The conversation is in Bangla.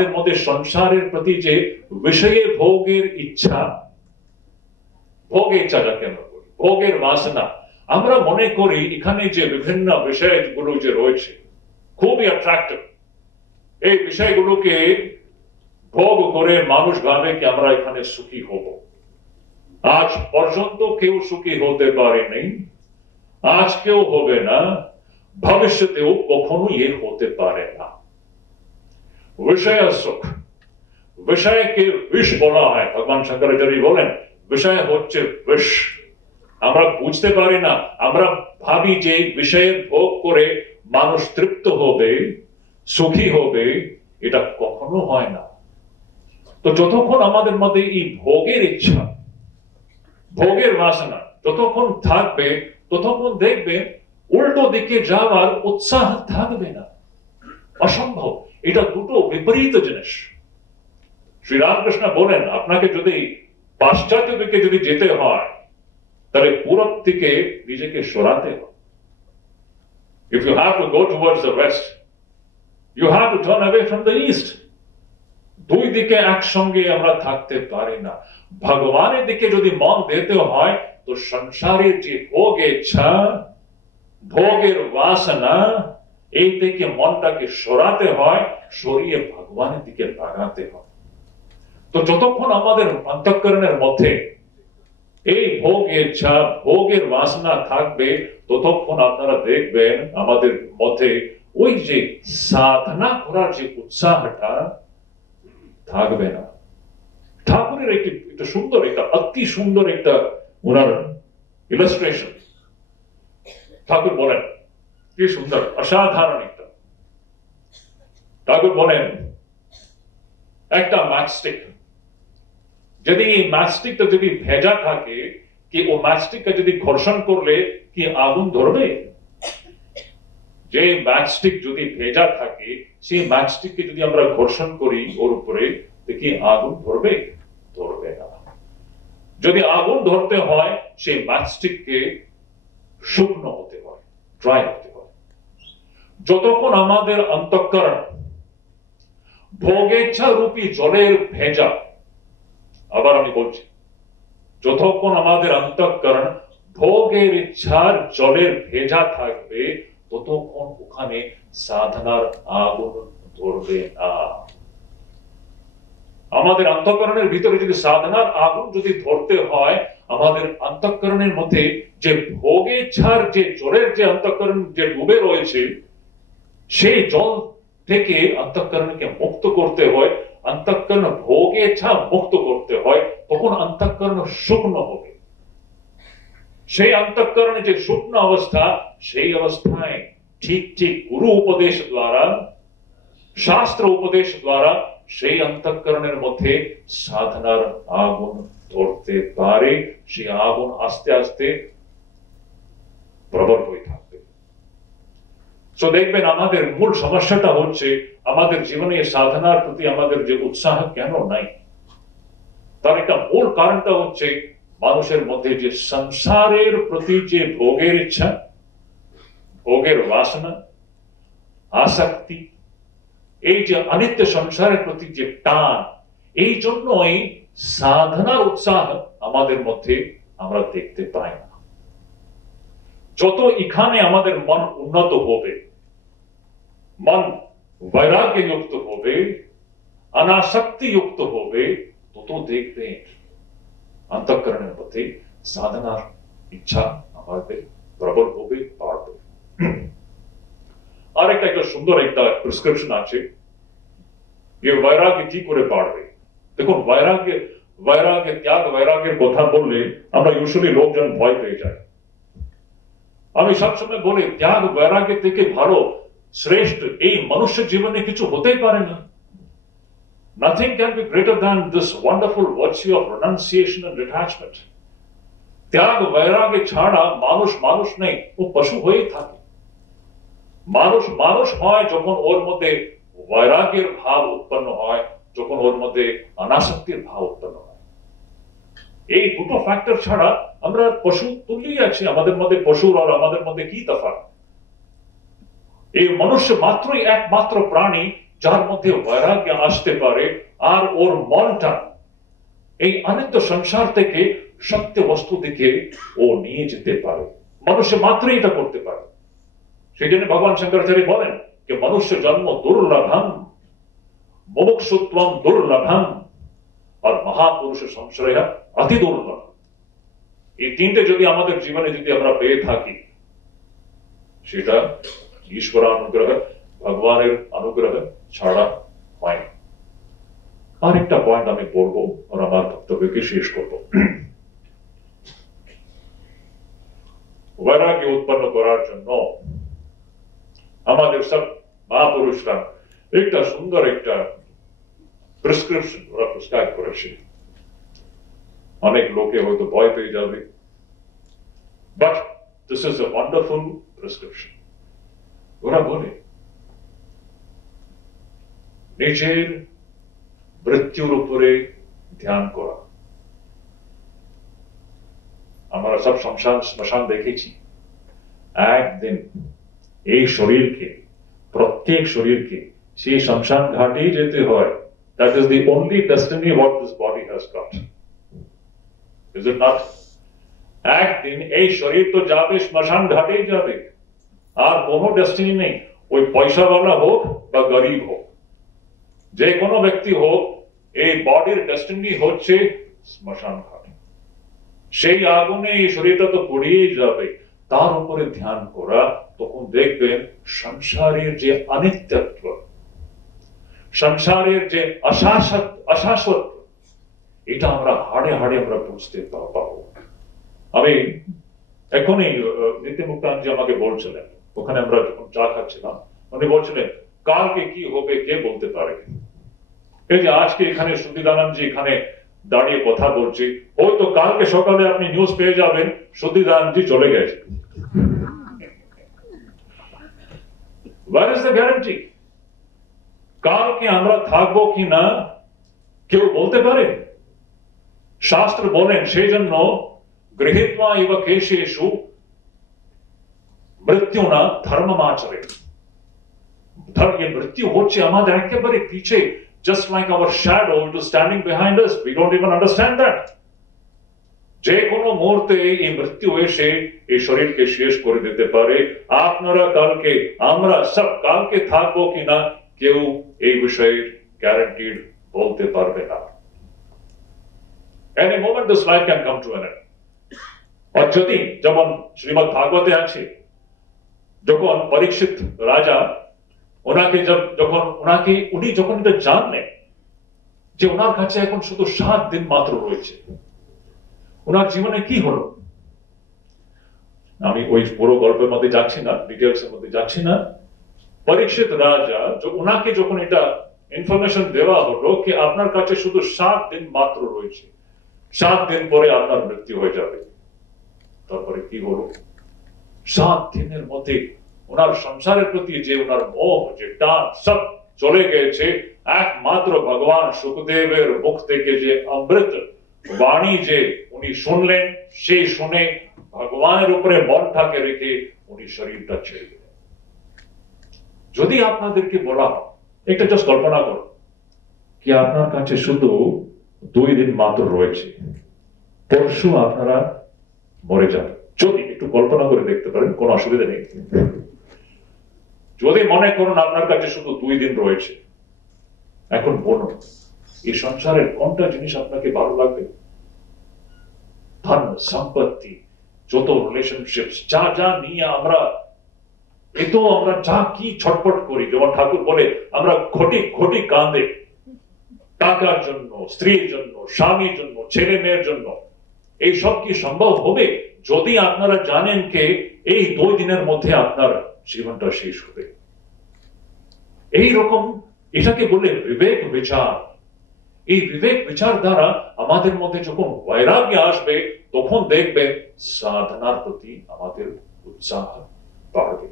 আমাদের মধ্যে সংসারের প্রতি যে বিষয়ে ভোগের ইচ্ছা, ভোগের ইচ্ছা যাকে আমরা বলি, ভোগের বাসনা, আমরা মনে করি এখানে যে বিভিন্ন বিষয়গুলো যে রয়েছে খুবই অ্যাট্রাক্টিভ, এই বিষয়গুলোকে ভোগ করে মানুষ ভাবে কি আমরা এখানে সুখী হব। আজ পর্যন্ত কেউ সুখী হতে পারেনি, আজ কেউ হবে না, ভবিষ্যতেও কখনো এ হতে পারে না। বিষয় সুখ, বিষয়কে বিষ বলা হয়। ভগবান শঙ্করাচার্য বলেন বিষয় হচ্ছে বিষ। আমরা বুঝতে পারি না, আমরা ভাবি যে বিষয়ের ভোগ করে মানুষ তৃপ্ত হবে, সুখী হবে, এটা কখনো হয় না। তো যতক্ষণ আমাদের মধ্যে এই ভোগের ইচ্ছা, ভোগের বাসনা যতক্ষণ থাকবে, ততক্ষণ দেখবে উল্টো দিকে যাওয়ার উৎসাহ থাকবে না, অসম্ভব। এটা দুটো বিপরীত জিনিস। শ্রীরামকৃষ্ণ বলেন আপনাকে যদি পাশ্চাত্য দিকে যদি যেতে হয়, তাহলে পূরব দিকে নিজেকে সরাতে হবে। If you have to go towards the west, you have to turn away from the east. দুই দিকে একসঙ্গে আমরা থাকতে পারি না। ভগবানের দিকে যদি মন দিতে হয়, তো সংসারের যে ভোগ ইচ্ছা, ভোগের বাসনা, এই থেকে মনটাকে সরাতে হয়, সরিয়ে ভগবানের দিকে লাগাতে হয়। তো যতক্ষণ আমাদের অন্তঃকরণের মধ্যে এই ভোগ ইচ্ছা, ভোগের বাসনা থাকবে, ততক্ষণ আপনারা দেখবেন আমাদের মধ্যে ওই যে সাধনা করার যে উৎসাহটা থাকবে না। ঠাকুরের একটা সুন্দর, একটা অতি সুন্দর একটা ওনার ইলাস্ট্রেশন। ঠাকুর বলেন কি সুন্দর, অসাধারণ একটা। ঠাকুর বলেন একটা ম্যাচস্টিক, যদি এই ম্যাচস্টিকটা যদি ভেজা থাকে, কি ও ম্যাচস্টিকটা যদি ঘর্ষণ করলে কি আগুন ধরবে? যে ম্যাচস্টিক যদি ভেজা থাকে, সেই ম্যাচস্টিককে যদি আমরা ঘর্ষণ করি ওর উপরে, কি আগুন ধরবে? ধরবে না। যদি আগুন ধরতে হয়, সেই ম্যাচস্টিককে শুকনো হতে হয়, ড্রাই হতে হয়। যতক্ষণ আমাদের অন্তঃকরণ ভোগেচ্ছা রূপী জলের ভেজা, আবার আমি বলছি, যতক্ষণ আমাদের অন্তঃকরণ ভোগের ইচ্ছার জলের ভেজা থাকবে, ততক্ষণ ওখানে সাধনার আগুন ধরবে না। আমাদের অন্তঃকরণের ভিতরে যদি সাধনার আগুন যদি ধরতে হয়, আমাদের অন্তঃকরণের মধ্যে যে ভোগেচ্ছার যে জলের যে অন্তঃকরণ যে ডুবে রয়েছে, সেই জল থেকে অন্তঃকরণকে মুক্ত করতে হয়, অন্তঃকরণ ভোগেচ্ছা মুক্ত করতে হয়, তখন অন্তঃকরণ শুকনো হবে। সেই অন্তঃকরণে যে শুকনো অবস্থা, সেই অবস্থায় ঠিক ঠিক গুরু উপদেশ দ্বারা, শাস্ত্র উপদেশ দ্বারা সেই অন্তঃকরণের মধ্যে সাধনার আগুন ধরতে পারে। সেই আগুন আস্তে আস্তে প্রবল হয়ে থাকবে। তো দেখবেন আমাদের মূল সমস্যাটা হচ্ছে আমাদের জীবনে সাধনার প্রতি আমাদের যে উৎসাহ কেন নাই, তার একটা মূল কারণটা হচ্ছে মানুষের মধ্যে যে সংসারের প্রতি যে ভোগের ইচ্ছা, ভোগের বাসনা, আসক্তি, এই যে অনিত্য সংসারের প্রতি যে টান, এই জন্যই সাধনার উৎসাহ আমাদের মধ্যে আমরা দেখতে পাই না। যত এখানে আমাদের মন উন্নত হবে, মন বৈরাগ্য যুক্ত হবে, অনাসক্তি যুক্ত হবে, তত দেখবেন অন্তঃকরণের মধ্যে সাধনার ইচ্ছা আমাদের প্রবল হবে, বাড়বে। আর একটা সুন্দর একটা প্রেসক্রিপশন আছে, যে বৈরাগ্য কি করে বাড়বে। দেখুন, বৈরাগ্য ত্যাগ বৈরাগ্যের কথা বললে আমরা ইউজুয়ালি লোকজন ভয় পেয়ে যায়। আমি সবসময় বলি, ত্যাগ বৈরাগ্য থেকে ভালো শ্রেষ্ঠ এই মনুষ্য জীবনে কিছু হতেই পারে না। Nothing can be greater than this wonderful virtue of renunciation and detachment. ত্যাগ বৈরাগ্য ছাড়া মানুষ মানুষ নেই, ও পশু হয়ে থাকে। মানুষ মানুষ হয় যখন ওর মধ্যে বৈরাগ্যের ভাব উৎপন্ন হয়, যখন ওর মধ্যে অনাসক্তির ভাব উৎপন্ন হয়। এই দুটো ফ্যাক্টর ছাড়া আমরা পশু তুল্যই আছি। আমাদের মধ্যে পশুর আর আমাদের মধ্যে কি তফাৎ? এই মনুষ্য মাত্রই একমাত্র প্রাণী যার মধ্যে বৈরাগ্য আসতে পারে আর ওর মনটা এই অনিত্য সংসার থেকে সত্য বস্তু দিকে ও নিয়ে যেতে পারে, মনুষ্য মাত্রই এটা করতে পারে। সেই জন্য ভগবান শঙ্করাচার্য বলেন যে মনুষ্য জন্ম দুর্লভম, মুমুক্ষুত্বম দুর্লভম, আর মহাপুরুষ সংশ্রয় অতি দুর্লভ। এই তিনটে যদি আমাদের জীবনে যদি আমরা পেয়ে থাকি, সেটা ঈশ্বর অনুগ্রহ, ভগবানের অনুগ্রহ ছাড়া হয় না। আর একটা পয়েন্ট আমি বলবো আর আমার বক্তব্যকে শেষ করবো। বৈরাগ্য উৎপন্ন করার জন্য আমাদের সব মহাপুরুষরা একটা সুন্দর একটা প্রেসক্রিপশন ওরা প্রেসক্রাইব করেছে। অনেক লোকে হয়তো ভয় পেয়ে যাবে, but this is a wonderful prescription. ওরা বলে নিজের মৃত্যুর উপরে ধ্যান করা। আমরা সব শ্মশান দেখেছি। একদিন এই শরীরকে, প্রত্যেক শরীরকে সেই শ্মশান ঘাটে যেতে হয়। That is the only destiny what this body has got. Is it not? একদিন এই শরীর তো যাবে, শ্মশান ঘাটেই যাবে, আর কোনো ডেস্টিনি নেই। ওই পয়সাওয়ালা হোক বা গরিব হোক, যে কোনো ব্যক্তি হোক, এই বডির ডেস্টিনি হচ্ছে শ্মশান ঘাট। সেই আগুনে এই শরীরটা তো পড়িয়ে যাবে। তার উপরে ধ্যান করা, তখন দেখবেন সংসারের যে অনিত্যত্ব, সংসারের যে অশাশ্বত, এটা আমরা হাড়ে হাড়ে আমরা বুঝতে পাবো। আমি এখনই নীতিমুক্তানজি আমাকে বলছিলেন, ওখানে আমরা যখন চা খাচ্ছিলাম, উনি বলছিলেন কালকে কি হবে কে বলতে পারে। এই যে আজকে এখানে সুধীদানন্দজি এখানে দাঁড়িয়ে কথা বলছি, হয়তো কালকে সকালে আপনি নিউজ পেয়ে যাবেন সুধীদানন্দজি চলে গেছে। Where is the guarantee? কালকে আমরা থাকবো কি না কেউ বলতে পারে? শাস্ত্র বলেন সেই জন্য গৃহীত্বা ইব কেশেষু মৃত্যু না ধর্মমাচরে। মৃত্যু হচ্ছে আমাদের একেবারে পিছে, just like our shadow, it is standing behind us. We don't even understand that. যে কোনো মুহূর্তে এই মৃত্যু এসে এই শরীরকে শেষ করে দিতে পারে। আপনারা কালকে, আমরা সব কালকে থাকবো কিনা কেউ এই বিষয়ে গ্যারান্টিড বলতে পারবে না। Any moment this life can come to an end. আর যদি যেমন শ্রীমদ ভাগবতে আছে, যখন পরীক্ষিত রাজা ওনাকে উনি যখন এটা জানলেন যে ওনার কাছে এখন শুধু 7 দিন মাত্র রয়েছে, ওনার জীবনে কি হলো, আমি ওই পুরো গল্পের মধ্যে যাচ্ছি না, ডিটেলস এর মধ্যে যাচ্ছি না। পরীক্ষিত রাজা ওনাকে যখন এটা ইনফরমেশন দেওয়া হলো কি আপনার কাছে শুধু 7 দিন মাত্র রয়েছে, 7 দিন পরে আপনার মৃত্যু হয়ে যাবে, তারপরে কি হলো? 7 দিনের মধ্যে ওনার সংসারের প্রতি যে ওনার মোহ, যে টান, সব চলে গেছে। একমাত্র ভগবান সুখদেবের মুখ থেকে যে অমৃত বাণী যে উনি শুনলেন, সেই শুনে ভগবানের উপরে মনটাকে রেখে উনি শরীরটা ছেড়ে দিলেন। যদি আপনাদেরকে বলা হয়, একটা জাস্ট কল্পনা করুন কি আপনার কাছে শুধু 2 দিন মাত্র রয়েছে, পরশু আপনারা মরে যাবেন। যদি একটু কল্পনা করে দেখতে পারেন, কোনো অসুবিধা নেই। যদি মনে করুন আপনার কাছে শুধু 2 দিন রয়েছে, এখন বলুন এই সংসারের কোনটা জিনিস আপনাকে ভালো লাগবে? ধন সম্পত্তি, যত রিলেশনশিপ, যা যা নিয়ে আমরা আমরা যা কি ছটপট করি, যেমন ঠাকুর বলে আমরা ঘটি ঘটি কাঁদে টাকার জন্য, স্ত্রীর জন্য, স্বামীর জন্য, ছেলে মেয়ের জন্য। এই সব কি সম্ভব হবে যদি আপনারা জানেন কে এই 2 দিনের মধ্যে আপনার জীবনটা শেষ হবে? এই রকম এটাকে বলে বিবেক বিচার। এই বিবেক বিচার দ্বারা আমাদের মধ্যে যখন বৈরাগ্য আসবে, তখন দেখবে সাধনার প্রতি আমাদের উৎসাহ বাড়বে।